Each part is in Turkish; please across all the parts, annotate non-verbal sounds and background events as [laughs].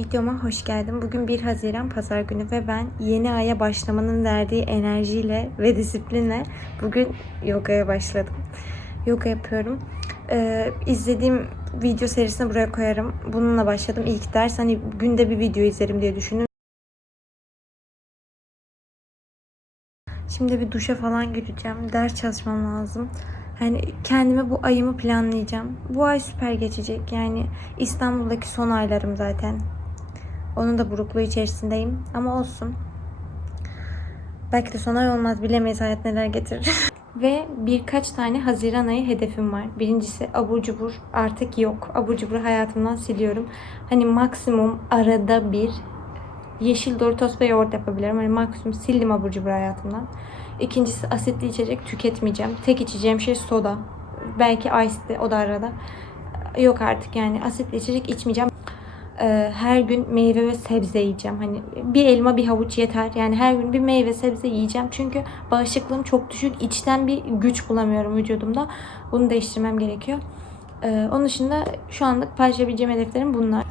videoma hoş geldin. Bugün 1 Haziran Pazar günü ve ben yeni aya başlamanın verdiği enerjiyle ve disiplinle bugün yogaya başladım. Yoga yapıyorum. Ee, izlediğim video serisini buraya koyarım. Bununla başladım. İlk ders hani günde bir video izlerim diye düşündüm. Şimdi bir duşa falan gireceğim. Ders çalışmam lazım. Yani kendime bu ayımı planlayacağım. Bu ay süper geçecek. Yani İstanbul'daki son aylarım zaten. Onun da burukluğu içerisindeyim. Ama olsun. Belki de son ay olmaz. Bilemeyiz hayat neler getirir. [laughs] Ve birkaç tane Haziran ayı hedefim var. Birincisi abur cubur artık yok. Abur cubur hayatımdan siliyorum. Hani maksimum arada bir yeşil Doritos ve yoğurt yapabilirim. Hani maksimum sildim abur cubur hayatımdan. İkincisi asitli içecek tüketmeyeceğim. Tek içeceğim şey soda. Belki ice o da arada. Yok artık yani asitli içecek içmeyeceğim. Ee, her gün meyve ve sebze yiyeceğim. Hani bir elma bir havuç yeter. Yani her gün bir meyve sebze yiyeceğim. Çünkü bağışıklığım çok düşük. İçten bir güç bulamıyorum vücudumda. Bunu değiştirmem gerekiyor. Ee, onun dışında şu anlık paylaşabileceğim hedeflerim bunlar.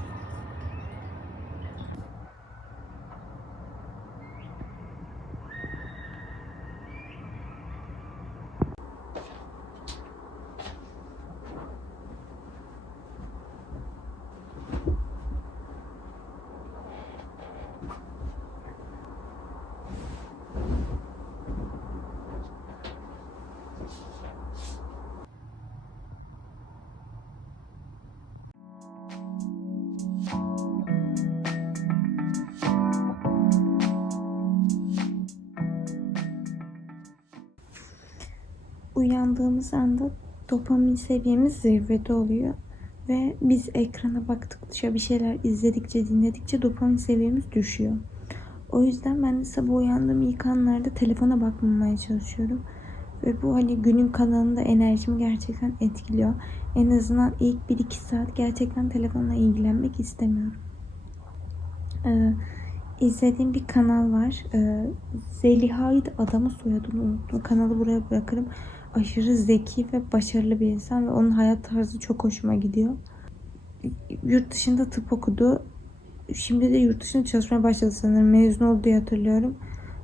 Uyandığımız anda dopamin seviyemiz zirvede oluyor. Ve biz ekrana baktıkça, bir şeyler izledikçe, dinledikçe dopamin seviyemiz düşüyor. O yüzden ben de sabah uyandığım ilk anlarda telefona bakmamaya çalışıyorum. Ve bu hani günün kalanında enerjimi gerçekten etkiliyor. En azından ilk 1-2 saat gerçekten telefonla ilgilenmek istemiyorum. Ee, izlediğim bir kanal var. Ee, Zeliha'ydı adamı soyadını unuttum. Kanalı buraya bırakırım aşırı zeki ve başarılı bir insan ve onun hayat tarzı çok hoşuma gidiyor. Yurt dışında tıp okudu. Şimdi de yurt dışında çalışmaya başladı sanırım. Mezun oldu diye hatırlıyorum.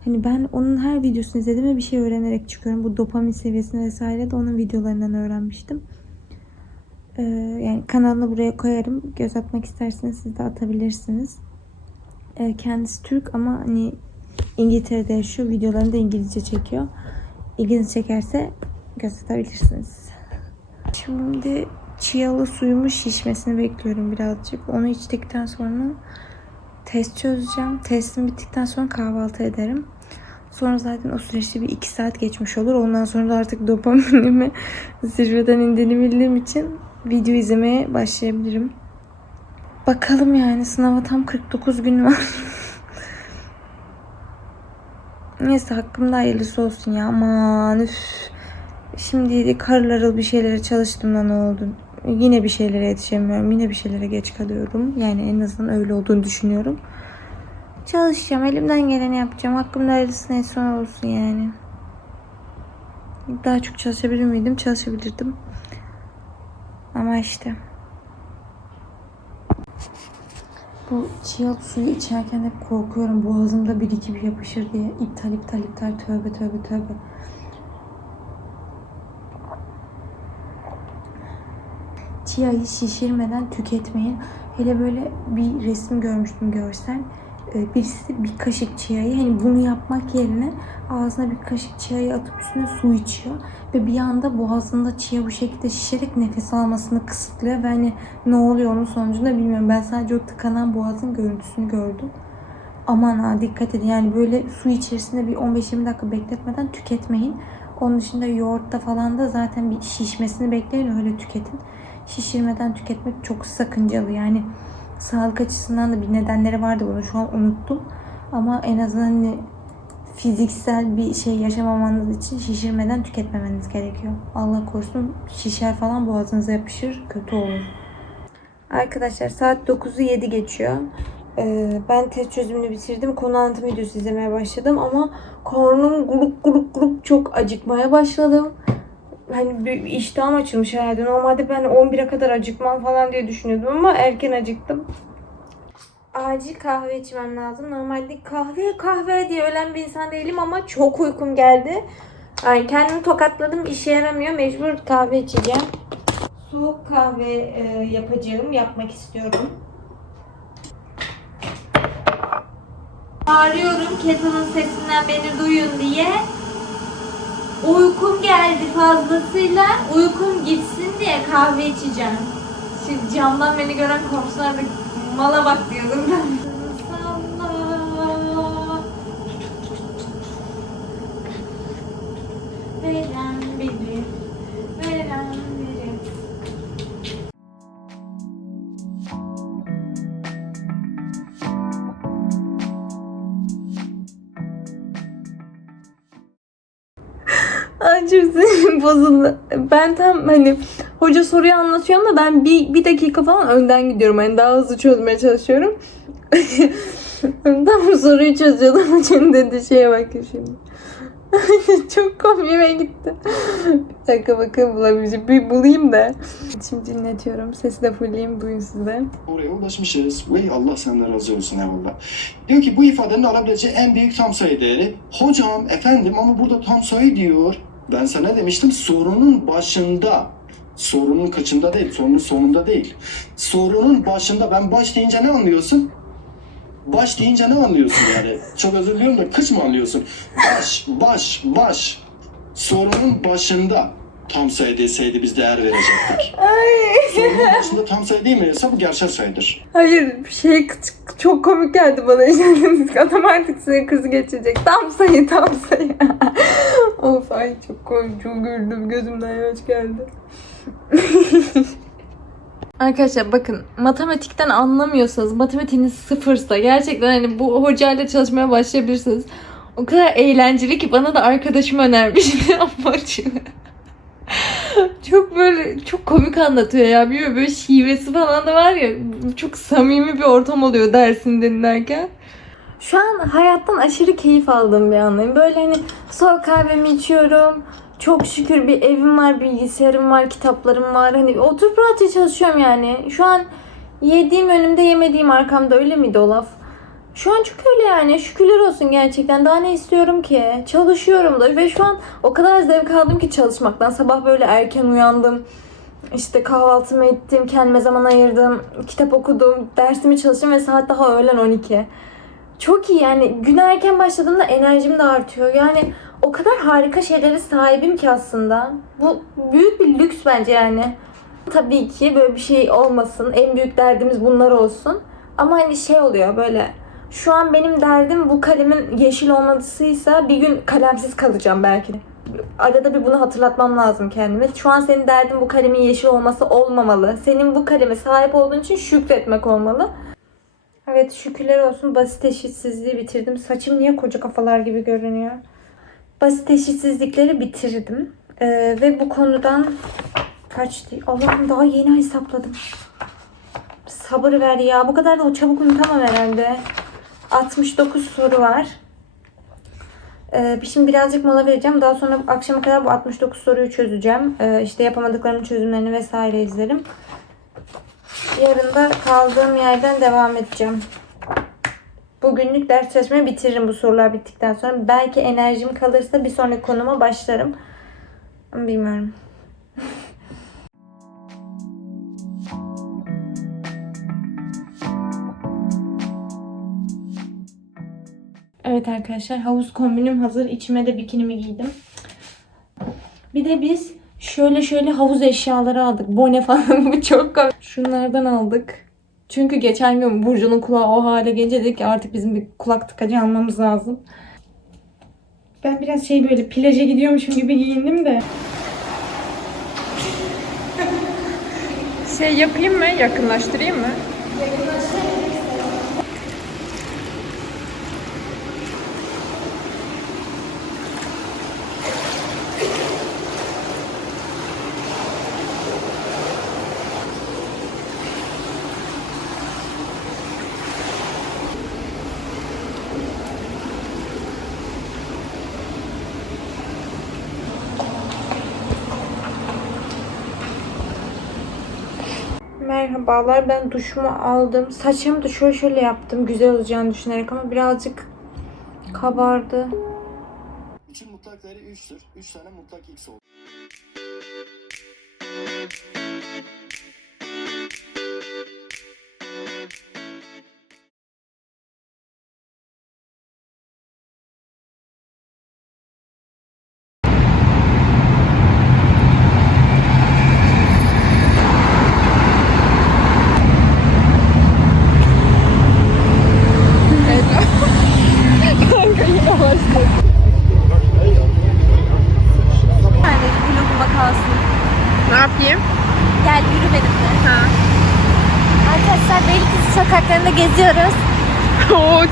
Hani ben onun her videosunu izledim ve bir şey öğrenerek çıkıyorum. Bu dopamin seviyesini vesaire de onun videolarından öğrenmiştim. Ee, yani kanalını buraya koyarım. Göz atmak isterseniz siz de atabilirsiniz. Ee, kendisi Türk ama hani İngiltere'de yaşıyor. Videolarını da İngilizce çekiyor. İlginizi çekerse göz atabilirsiniz. Şimdi çiyalı suyumun şişmesini bekliyorum birazcık. Onu içtikten sonra test çözeceğim. Testim bittikten sonra kahvaltı ederim. Sonra zaten o süreçte bir iki saat geçmiş olur. Ondan sonra da artık dopaminimi [laughs] zirveden indiğini bildiğim için video izlemeye başlayabilirim. Bakalım yani sınava tam 49 gün var. [laughs] Neyse hakkımda hayırlısı olsun ya. Aman üf. Şimdi karılarıl bir şeylere çalıştığımda ne oldu? Yine bir şeylere yetişemiyorum. Yine bir şeylere geç kalıyorum. Yani en azından öyle olduğunu düşünüyorum. Çalışacağım. Elimden geleni yapacağım. Hakkımda hayırlısı neyse olsun yani. Daha çok çalışabilir miydim? Çalışabilirdim. Ama işte. Bu çiğ suyu içerken hep korkuyorum. Boğazımda birikip yapışır diye. İptal iptal iptal. Tövbe tövbe tövbe. Çiğayı şişirmeden tüketmeyin. Hele böyle bir resim görmüştüm görsel. Ee, Birisi bir kaşık çiğayı hani bunu yapmak yerine ağzına bir kaşık çiğayı atıp üstüne su içiyor. Ve bir anda boğazında çiğ bu şekilde şişerek nefes almasını kısıtlıyor. Ve hani ne oluyor onun sonucunda bilmiyorum. Ben sadece o tıkanan boğazın görüntüsünü gördüm. Aman ha dikkat edin. Yani böyle su içerisinde bir 15-20 dakika bekletmeden tüketmeyin. Onun dışında yoğurtta falan da zaten bir şişmesini bekleyin öyle tüketin. Şişirmeden tüketmek çok sakıncalı. Yani sağlık açısından da bir nedenleri vardı bunu şu an unuttum. Ama en azından hani fiziksel bir şey yaşamamanız için şişirmeden tüketmemeniz gerekiyor. Allah korusun şişer falan boğazınıza yapışır kötü olur. Arkadaşlar saat 9'u 7 geçiyor. Ee, ben test çözümünü bitirdim. Konu anlatım videosu izlemeye başladım ama karnım guruk guruk guruk çok acıkmaya başladım. Hani bir iştahım açılmış herhalde. Normalde ben 11'e kadar acıkmam falan diye düşünüyordum ama erken acıktım. acil kahve içmem lazım. Normalde kahve kahve diye ölen bir insan değilim ama çok uykum geldi. Yani kendimi tokatladım işe yaramıyor. Mecbur kahve içeceğim. Soğuk kahve e, yapacağım. Yapmak istiyorum. Bağırıyorum kettle'ın sesinden beni duyun diye. Uykum geldi fazlasıyla. Uykum gitsin diye kahve içeceğim. Şimdi camdan beni gören komşular da mala bak diyordum [laughs] Bozuldu. Ben tam hani hoca soruyu anlatıyor ama ben bir, bir dakika falan önden gidiyorum. Hani daha hızlı çözmeye çalışıyorum. [laughs] tam soruyu çözüyordum. [laughs] Hocanın dediği şeye bakın şimdi. Çok komiğime gitti. Bir dakika bakın bulabileceğim. Bir bulayım da. Şimdi dinletiyorum. Sesi de fullleyeyim. Duyun siz de. Oraya ulaşmışız. Vey Allah senden razı olsun eyvallah. Diyor ki bu ifadenin alabileceği en büyük tam sayı değeri. Hocam efendim ama burada tam sayı diyor. Ben sana demiştim sorunun başında. Sorunun kaçında değil, sorunun sonunda değil. Sorunun başında ben baş deyince ne anlıyorsun? Baş deyince ne anlıyorsun yani? Çok özür diliyorum da kış mı anlıyorsun? Baş, baş, baş. Sorunun başında tam sayı deseydi biz değer verecektik. [laughs] Sorunun başında tam sayı değil mi? Bu gerçek sayıdır. Hayır şey çok komik geldi bana [laughs] adam artık sinir krizi geçirecek. Tam sayı tam sayı. [laughs] of ay çok komik çok güldüm gözümden yaş geldi. Arkadaşlar bakın matematikten anlamıyorsanız matematiğiniz sıfırsa gerçekten hani bu hocayla çalışmaya başlayabilirsiniz. O kadar eğlenceli ki bana da arkadaşım önermişti amacı. Çok böyle çok komik anlatıyor ya. Bilmiyorum böyle şivesi falan da var ya. Çok samimi bir ortam oluyor dersin dinlerken. Şu an hayattan aşırı keyif aldığım bir anlayım. Böyle hani soğuk kahvemi içiyorum. Çok şükür bir evim var, bilgisayarım var, kitaplarım var. Hani oturup rahatça çalışıyorum yani. Şu an yediğim önümde yemediğim arkamda öyle miydi o laf? Şu an çok öyle yani. Şükürler olsun gerçekten. Daha ne istiyorum ki? Çalışıyorum da ve şu an o kadar zevk aldım ki çalışmaktan. Sabah böyle erken uyandım. İşte kahvaltımı ettim, kendime zaman ayırdım, kitap okudum, dersimi çalıştım ve saat daha öğlen 12. Çok iyi yani güne erken başladığımda enerjim de artıyor. Yani o kadar harika şeylere sahibim ki aslında. Bu büyük bir lüks bence yani. Tabii ki böyle bir şey olmasın. En büyük derdimiz bunlar olsun. Ama hani şey oluyor böyle şu an benim derdim bu kalemin yeşil olmasıysa bir gün kalemsiz kalacağım belki. Arada bir bunu hatırlatmam lazım kendime. Şu an senin derdin bu kalemin yeşil olması olmamalı. Senin bu kaleme sahip olduğun için şükretmek olmalı. Evet şükürler olsun basit eşitsizliği bitirdim. Saçım niye koca kafalar gibi görünüyor? Basit eşitsizlikleri bitirdim. Ee, ve bu konudan kaçtı? Allah'ım daha yeni hesapladım. Sabır ver ya. Bu kadar da o çabuk unutamam herhalde. 69 soru var. Ee, şimdi birazcık mola vereceğim. Daha sonra akşama kadar bu 69 soruyu çözeceğim. Ee, işte yapamadıklarımın çözümlerini vesaire izlerim. Yarın da kaldığım yerden devam edeceğim. Bugünlük ders çalışmayı bitiririm bu sorular bittikten sonra. Belki enerjim kalırsa bir sonraki konuma başlarım. Bilmiyorum. Evet arkadaşlar havuz kombinim hazır. İçime de bikinimi giydim. Bir de biz şöyle şöyle havuz eşyaları aldık. Bone falan [laughs] bu çok komik. Şunlardan aldık. Çünkü geçen gün Burcu'nun kulağı o hale gelince dedik ki artık bizim bir kulak tıkacı almamız lazım. Ben biraz şey böyle plaja gidiyormuşum gibi giyindim de. Şey yapayım mı? Yakınlaştırayım mı? Merhabalar. Ben duşumu aldım. Saçımı da şöyle şöyle yaptım. Güzel olacağını düşünerek ama birazcık kabardı. için mutlak değeri 3'tür. 3 tane mutlak x oldu.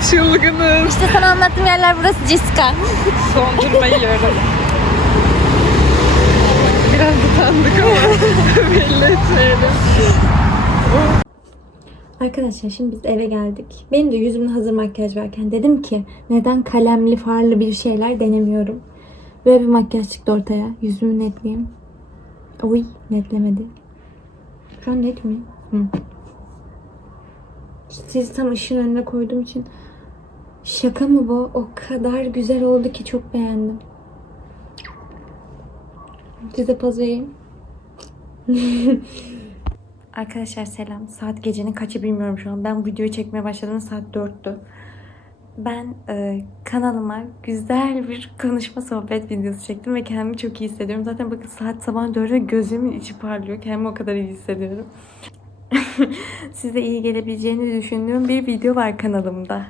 Oo çılgınız. İşte sana anlattığım yerler burası Jessica. Dondurma yiyorum. Biraz utandık ama belli etmeyelim. Arkadaşlar şimdi biz eve geldik. Benim de yüzümde hazır makyaj varken dedim ki neden kalemli farlı bir şeyler denemiyorum. Böyle bir makyaj çıktı ortaya. Yüzümü netleyeyim. Oy netlemedi. Şu an net mi? Hı. Sizi tam ışığın önüne koyduğum için şaka mı bu? O kadar güzel oldu ki çok beğendim. Size vereyim. [laughs] Arkadaşlar selam. Saat gecenin kaçı bilmiyorum şu an. Ben bu videoyu çekmeye başladığım saat 4'tü. Ben e, kanalıma güzel bir konuşma sohbet videosu çektim ve kendimi çok iyi hissediyorum. Zaten bakın saat sabah 4'e gözümün içi parlıyor. Kendimi o kadar iyi hissediyorum. [laughs] Size iyi gelebileceğini düşündüğüm bir video var kanalımda.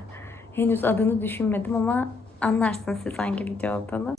Henüz adını düşünmedim ama anlarsınız siz hangi video olduğunu.